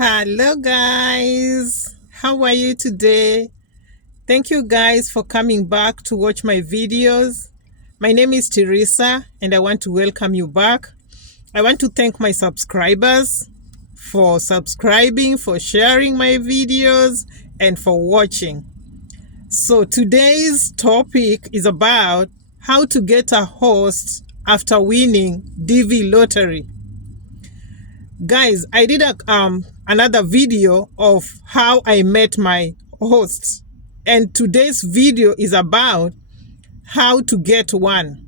Hello, guys. How are you today? Thank you, guys, for coming back to watch my videos. My name is Teresa, and I want to welcome you back. I want to thank my subscribers for subscribing, for sharing my videos, and for watching. So, today's topic is about how to get a host after winning DV lottery. Guys, I did another video of how I met my host, and today's video is about how to get one.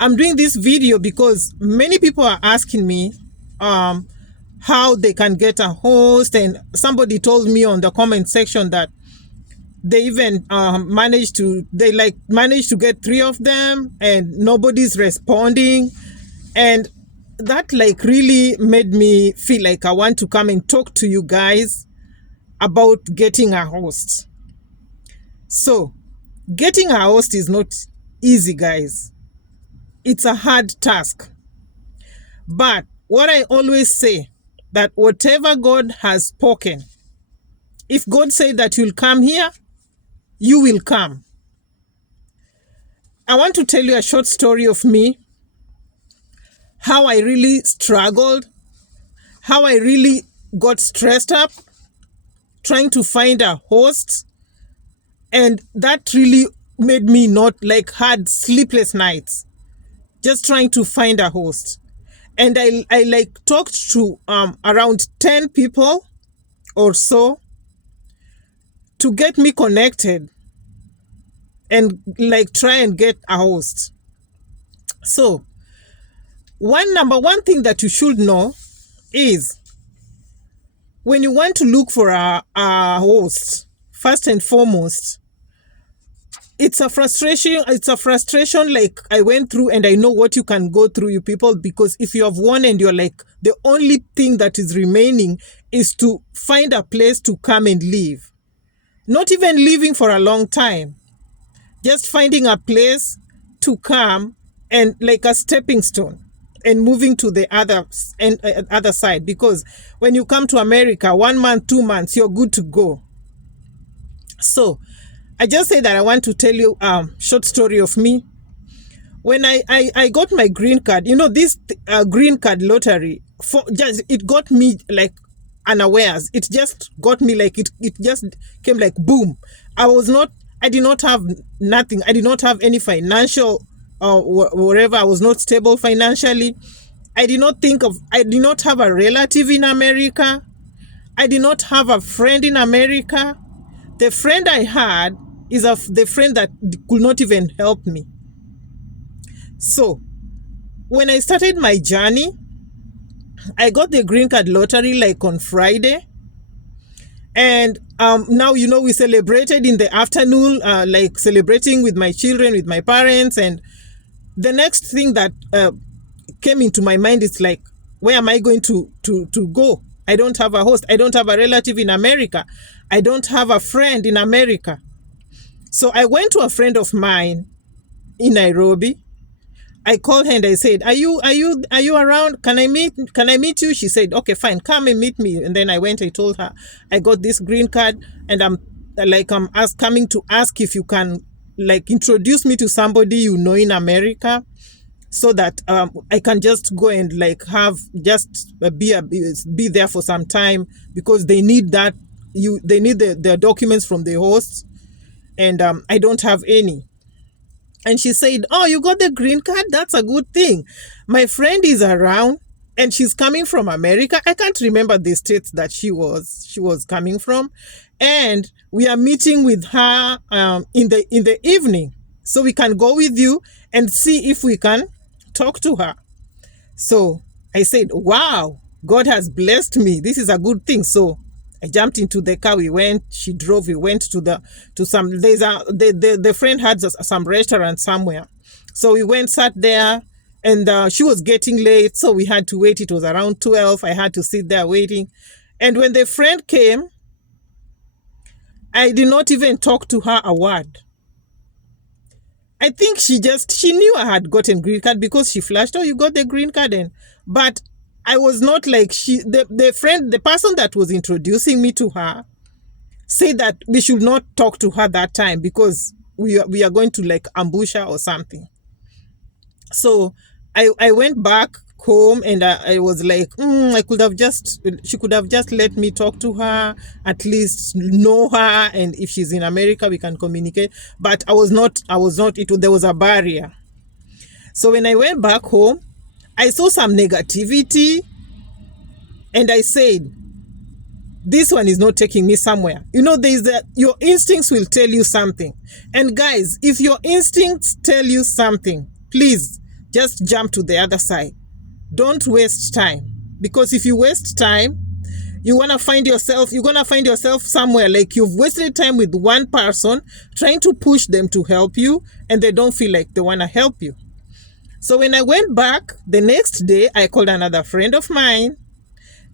I'm doing this video because many people are asking me how they can get a host, and somebody told me on the comment section that they even managed to get 3 of them and nobody's responding. And that really made me feel like I want to come and talk to you guys about getting a host. So, getting a host is not easy, guys. It's a hard task. But what I always say, that whatever God has spoken, if God said that you'll come here, you will come. I want to tell you a short story of me, how I really struggled, how I really got stressed up trying to find a host, and that really made me not had sleepless nights just trying to find a host. And I talked to around 10 people or so to get me connected and try and get a host. So number one thing that you should know is, when you want to look for a host, first and foremost, it's a frustration. I went through, and I know what you can go through, you people, because if you have won and you're the only thing that is remaining is to find a place to come and live. Not even living for a long time. Just finding a place to come and a stepping stone and moving to the other side. Because when you come to America, 1 month, 2 months, you're good to go. So I just say that I want to tell you a short story of me. When I got my green card, this green card lottery, it got me unawares. It just got me it just came boom. I did not have nothing. I did not have any financial whatever. I was not stable financially. I did not have a relative in America. I did not have a friend in America. The friend I had is the friend that could not even help me. So when I started my journey, I got the green card lottery on Friday. And now, we celebrated in the afternoon, celebrating with my children, with my parents. And the next thing that came into my mind is where am I going to go? I don't have a host. I don't have a relative in America. I don't have a friend in America. So I went to a friend of mine in Nairobi. I called her and I said, "Are you around? Can I meet you?" She said, "Okay, fine, come and meet me." And then I went. I told her I got this green card, and I'm coming to ask if you can introduce me to somebody in America, so that I can just go and be there for some time, because they need that. They need the documents from the hosts, and I don't have any. And she said, "Oh, you got the green card? That's a good thing. My friend is around, and she's coming from America." I can't remember the states that she was coming from. "And we are meeting with her in the evening. So we can go with you and see if we can talk to her." So I said, "Wow, God has blessed me. This is a good thing." So I jumped into the car. We went. She drove. We went to some. The friend had some restaurant somewhere, so we went, sat there, and she was getting late, so we had to wait. It was around 12. I had to sit there waiting, and when the friend came, I did not even talk to her a word. I think she knew I had gotten green card, because she flashed, "Oh, you got the green card," but I was not like the person that was introducing me to her said that we should not talk to her that time because we are going to like ambush her or something. So I went back home and I was like, she could have just let me talk to her, at least know her, and if she's in America, we can communicate. But there was a barrier. So when I went back home, I saw some negativity and I said, this one is not taking me somewhere. Your instincts will tell you something. And guys, if your instincts tell you something, please just jump to the other side. Don't waste time. Because if you waste time, you're going to find yourself somewhere like you've wasted time with one person trying to push them to help you and they don't feel like they want to help you. So when I went back the next day, I called another friend of mine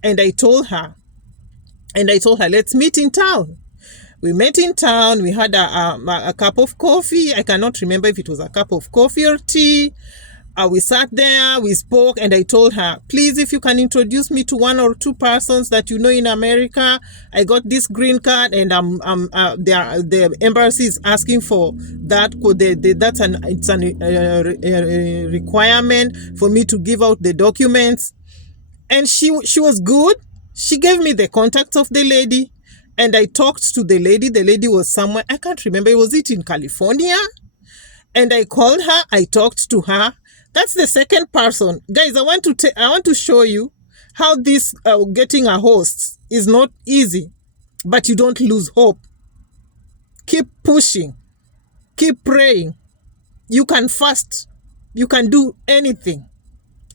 and I told her, let's meet in town. We met in town. We had a cup of coffee. I cannot remember if it was a cup of coffee or tea. We sat there, we spoke, and I told her, please, if you can introduce me to one or two persons that you know in America. I got this green card, and the embassy is asking for that. It's a requirement for me to give out the documents. And she was good. She gave me the contact of the lady, and I talked to the lady. The lady was somewhere, I can't remember, was it in California? And I called her, I talked to her. That's the second person. Guys, I want to show you how this getting a host is not easy, but you don't lose hope. Keep pushing. Keep praying. You can fast. You can do anything,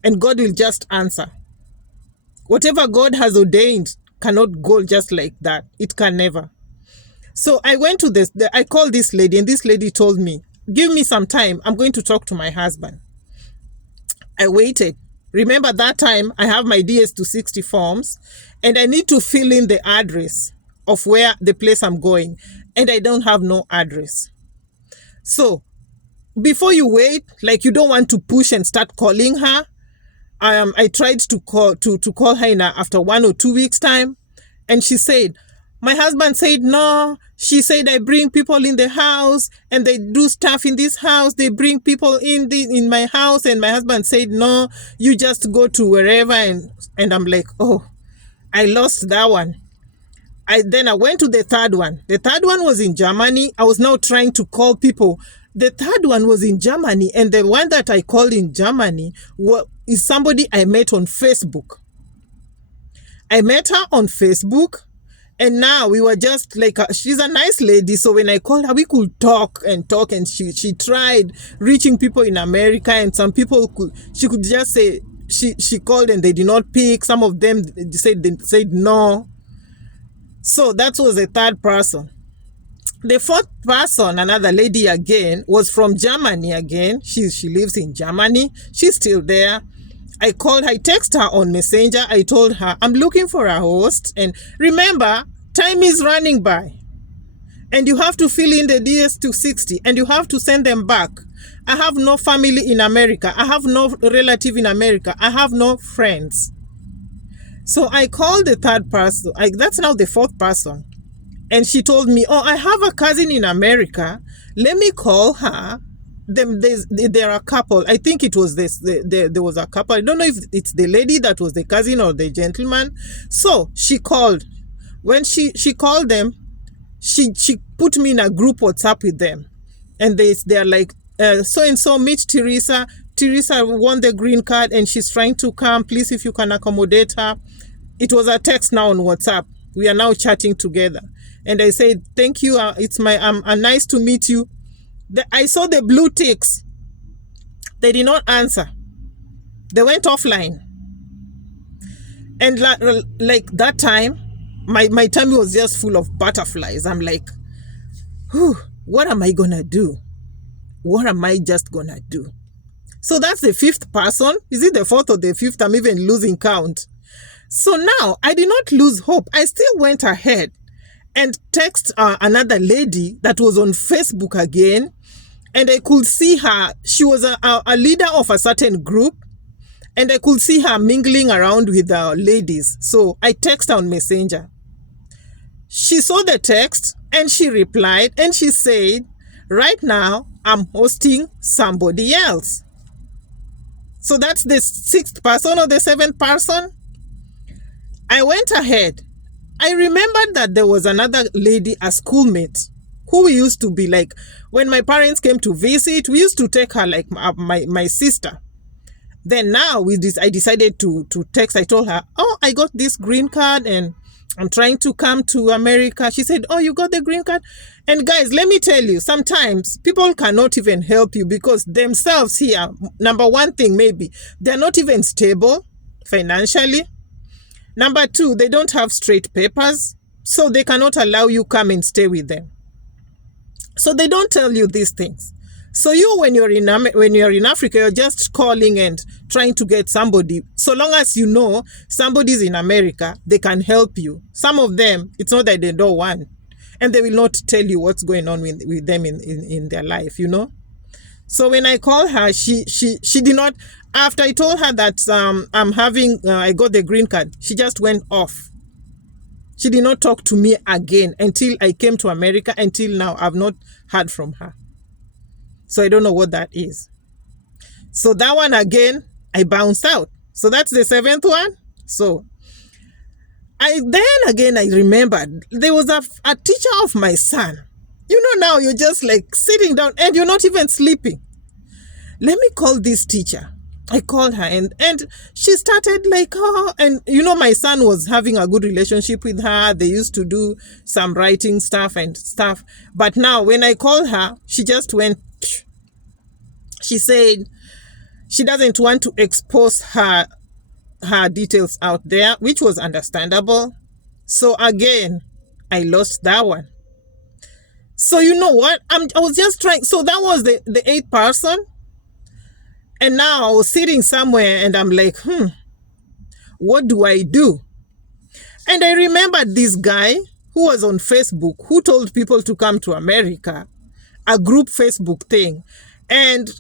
and God will just answer. Whatever God has ordained cannot go just like that. It can never. So I went to I called this lady, and this lady told me, give me some time. I'm going to talk to my husband. I waited. Remember that time I have my DS-260 forms and I need to fill in the address of where the place I'm going, and I don't have no address. So before you wait, like you don't want to push and start calling her, I tried to call her after 1 or 2 weeks time, and she said, my husband said no. She said, I bring people in the house and they do stuff in this house. They bring people in my house, and my husband said no, you just go to wherever. And I'm like, oh, I lost that one. Then I went to the third one. The third one was in Germany. I was now trying to call people. The third one was in Germany, and the one that I called in Germany is somebody I met on Facebook. I met her on Facebook. And now we were just like, she's a nice lady. So when I called her, we could talk. And she tried reaching people in America, and some people she could just say, she called and they did not pick. Some of them said no. So that was the third person. The fourth person, another lady again, was from Germany again. She lives in Germany. She's still there. I called her, I texted her on Messenger. I told her, I'm looking for a host. And remember, time is running by. And you have to fill in the DS-260 and you have to send them back. I have no family in America. I have no relative in America. I have no friends. So I called the third person. That's now the fourth person. And she told me, oh, I have a cousin in America. Let me call her. There are a couple. I think it was there was a couple. I don't know if it's the lady that was the cousin or the gentleman. So she called. When she called them, she put me in a group WhatsApp with them, and they're like, so and so, meet Teresa. Teresa won the green card and she's trying to come. Please, if you can accommodate her. It was a text now on WhatsApp. We are now chatting together, and I said, thank you. It's nice to meet you. I saw the blue ticks. They did not answer. They went offline. And like that time, my tummy was just full of butterflies. I'm like, what am I gonna do? What am I just gonna do? So that's the fifth person. Is it the fourth or the fifth? I'm even losing count. So now I did not lose hope. I still went ahead and text another lady that was on Facebook again. And I could see her. She was a leader of a certain group. and I could see her mingling around with the ladies. So I text her on Messenger. She saw the text and she replied and she said, right now I'm hosting somebody else. So that's the 6th person or the 7th person. I went ahead. I remembered that there was another lady, a schoolmate, who we used to be like, when my parents came to visit, we used to take her like my sister. Then now I decided to text. I told her, oh, I got this green card and I'm trying to come to America. She said, oh, you got the green card? And guys, let me tell you, sometimes people cannot even help you because themselves here, number one thing, maybe they're not even stable financially. Number two, they don't have straight papers, so they cannot allow you come and stay with them. So they don't tell you these things. So you, when you're in Africa, you're just calling and trying to get somebody. So long as you know somebody's in America, they can help you. Some of them, it's not that they don't want, and they will not tell you what's going on with them in their life, you know. So when I called her, she did not. After I told her that I got the green card, she just went off. She did not talk to me again until I came to America. Until now, I've not heard from her. So I don't know what that is. So that one again, I bounced out. So that's the 7th one. So I remembered there was a teacher of my son. You know, now you're just like sitting down and you're not even sleeping. Let me call this teacher. I called her and she started like, oh, and you know, my son was having a good relationship with her. They used to do some writing stuff and stuff. But now when I called her, she just went. She said she doesn't want to expose her details out there, which was understandable. So again, I lost that one. So you know what? I was just trying. So that was the 8th person. And now I was sitting somewhere and I'm like, what do I do? And I remembered this guy who was on Facebook, who told people to come to America, a group Facebook thing. And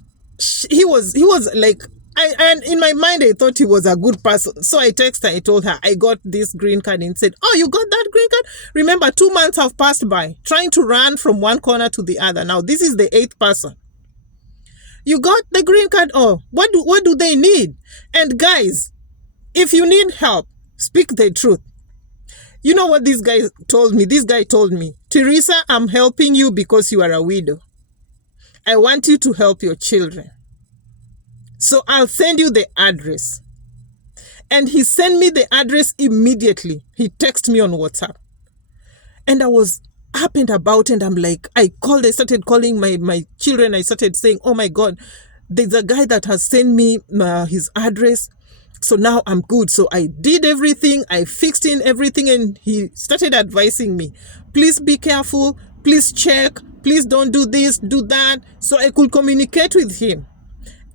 he was like, and in my mind, I thought he was a good person. So I texted her, I told her, I got this green card and said, oh, you got that green card? Remember, 2 months have passed by, trying to run from one corner to the other. Now, this is the 8th person. You got the green card? Oh, what do they need? And guys, if you need help, speak the truth. You know what this guy told me? This guy told me, Teresa, I'm helping you because you are a widow. I want you to help your children. So I'll send you the address. And he sent me the address immediately. He texted me on WhatsApp. And I was up and about and I'm like, I started calling my children. I started saying, oh my God, there's a guy that has sent me his address. So now I'm good. So I did everything. I fixed in everything. And he started advising me, please be careful. Please check. Please don't do this, do that. So I could communicate with him.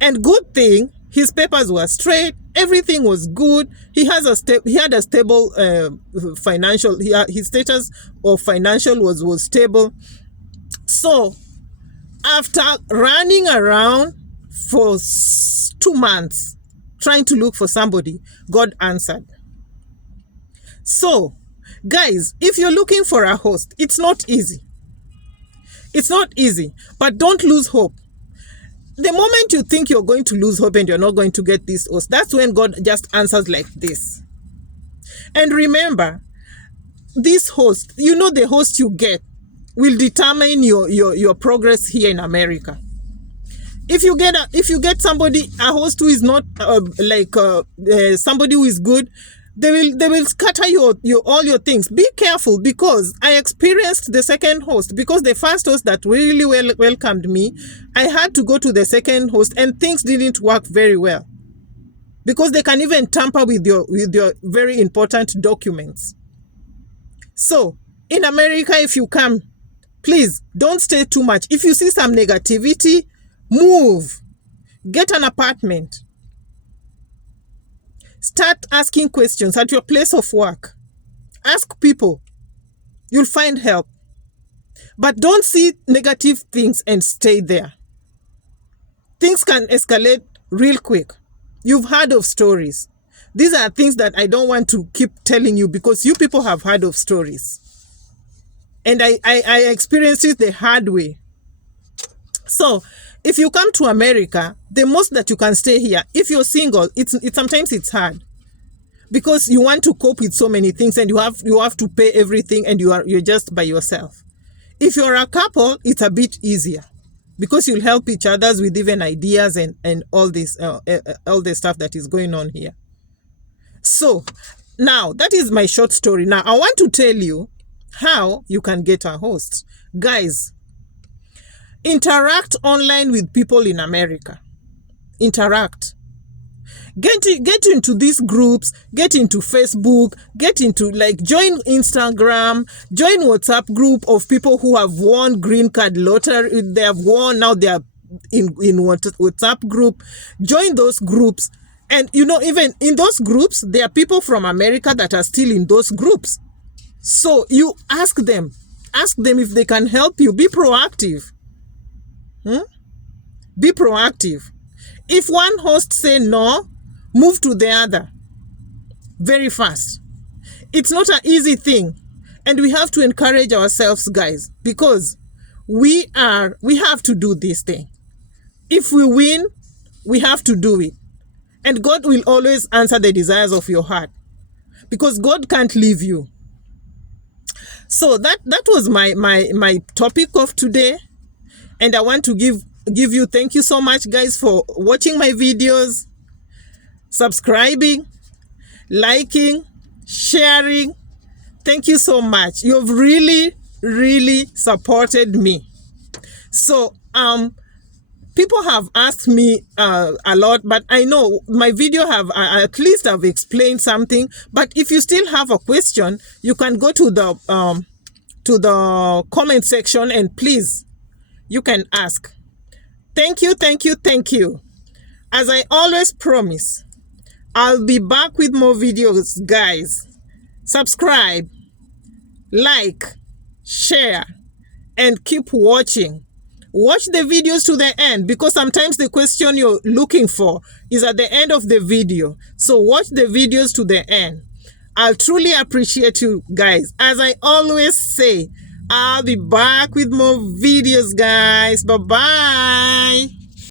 And good thing, his papers were straight. Everything was good. He had a stable financial. His status of financial was stable. So after running around for 2 months, trying to look for somebody, God answered. So, guys, if you're looking for a host, it's not easy. It's not easy, but don't lose hope. The moment you think you're going to lose hope and you're not going to get this host, that's when God just answers like this. And remember, this host, you know, the host you get will determine your progress here in America. If you get somebody, a host who is not somebody who is good, they will scatter all your things. Be careful, because I experienced the second host, because the first host that really welcomed me, I had to go to the second host and things didn't work very well, because they can even tamper with your very important documents. So in America, if you come, please don't stay too much. If you see some negativity, move. Get an apartment. Start asking questions at your place of work. Ask people. You'll find help. But don't see negative things and stay there. Things can escalate real quick. You've heard of stories. These are things that I don't want to keep telling you because you people have heard of stories. And I experienced it the hard way. So if you come to America, the most that you can stay here, if you're single, it's sometimes it's hard because you want to cope with so many things and you have to pay everything and you're just by yourself. If you're a couple, it's a bit easier because you'll help each other with even ideas and all this all the stuff that is going on here. So now that is my short story. Now I want to tell you how you can get a host. Guys, interact online with people in America. Interact. Get into these groups, get into Facebook, get into join Instagram, join WhatsApp group of people who have won green card lottery. They have won, now they are in WhatsApp group. Join those groups. And even in those groups, there are people from America that are still in those groups. So you ask them if they can help you. Be proactive. Be proactive. If one host say no, move to the other very fast. It's not an easy thing. And we have to encourage ourselves, guys, because we have to do this thing. If we win, we have to do it. And God will always answer the desires of your heart because God can't leave you. So that was my topic of today. And I want to give you thank you so much, guys, for watching my videos, subscribing, liking, sharing. Thank you so much. You've really, really supported me. So people have asked me a lot, but I know my video at least I've explained something. But if you still have a question, you can go to the comment section and please, you can ask. Thank you, thank you, thank you. As I always promise, I'll be back with more videos, guys. Subscribe, like, share, and keep watching. Watch the videos to the end because sometimes the question you're looking for is at the end of the video. So watch the videos to the end. I'll truly appreciate you, guys. As I always say, I'll be back with more videos, guys. Bye-bye.